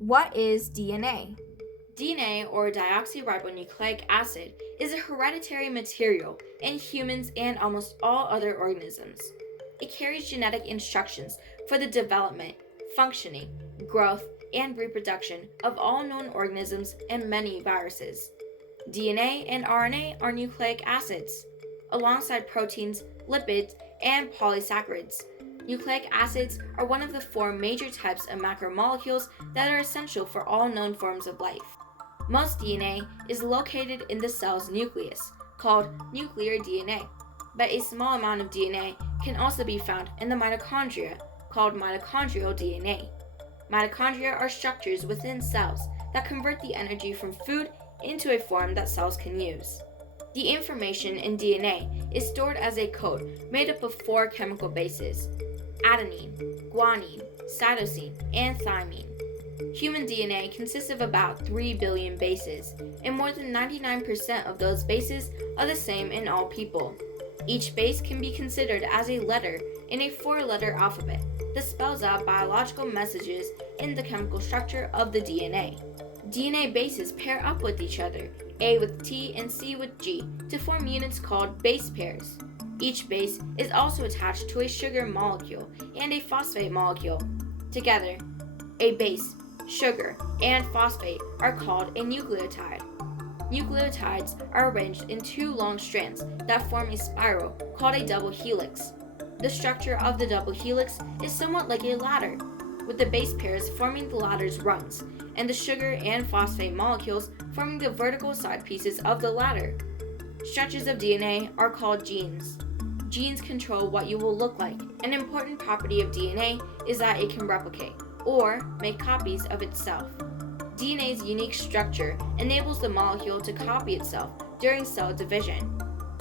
What is DNA? DNA, or deoxyribonucleic acid, is a hereditary material in humans and almost all other organisms. It carries genetic instructions for the development, functioning, growth, and reproduction of all known organisms and many viruses. DNA and RNA are nucleic acids, alongside proteins, lipids, and polysaccharides. Nucleic acids are one of the four major types of macromolecules that are essential for all known forms of life. Most DNA is located in the cell's nucleus, called nuclear DNA, but a small amount of DNA can also be found in the mitochondria, called mitochondrial DNA. Mitochondria are structures within cells that convert the energy from food into a form that cells can use. The information in DNA is stored as a code made up of four chemical bases: adenine, guanine, cytosine, and thymine. Human DNA consists of about 3 billion bases, and more than 99% of those bases are the same in all people. Each base can be considered as a letter in a four-letter alphabet that spells out biological messages in the chemical structure of the DNA. DNA bases pair up with each other, A with T and C with G, to form units called base pairs. Each base is also attached to a sugar molecule and a phosphate molecule. Together, a base, sugar, and phosphate are called a nucleotide. Nucleotides are arranged in two long strands that form a spiral called a double helix. The structure of the double helix is somewhat like a ladder, with the base pairs forming the ladder's rungs, and the sugar and phosphate molecules forming the vertical side pieces of the ladder. Stretches of DNA are called genes. Genes control what you will look like. An important property of DNA is that it can replicate, or make copies of itself. DNA's unique structure enables the molecule to copy itself during cell division.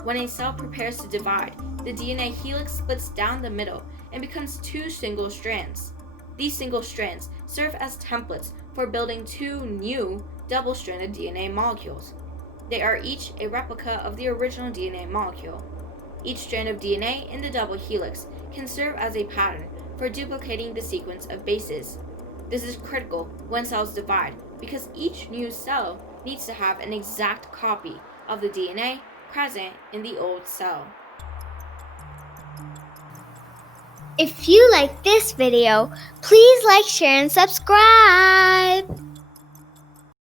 When a cell prepares to divide, the DNA helix splits down the middle and becomes two single strands. These single strands serve as templates for building two new double-stranded DNA molecules. They are each a replica of the original DNA molecule. Each strand of DNA in the double helix can serve as a pattern for duplicating the sequence of bases. This is critical when cells divide because each new cell needs to have an exact copy of the DNA present in the old cell. If you like this video, please like, share, and subscribe.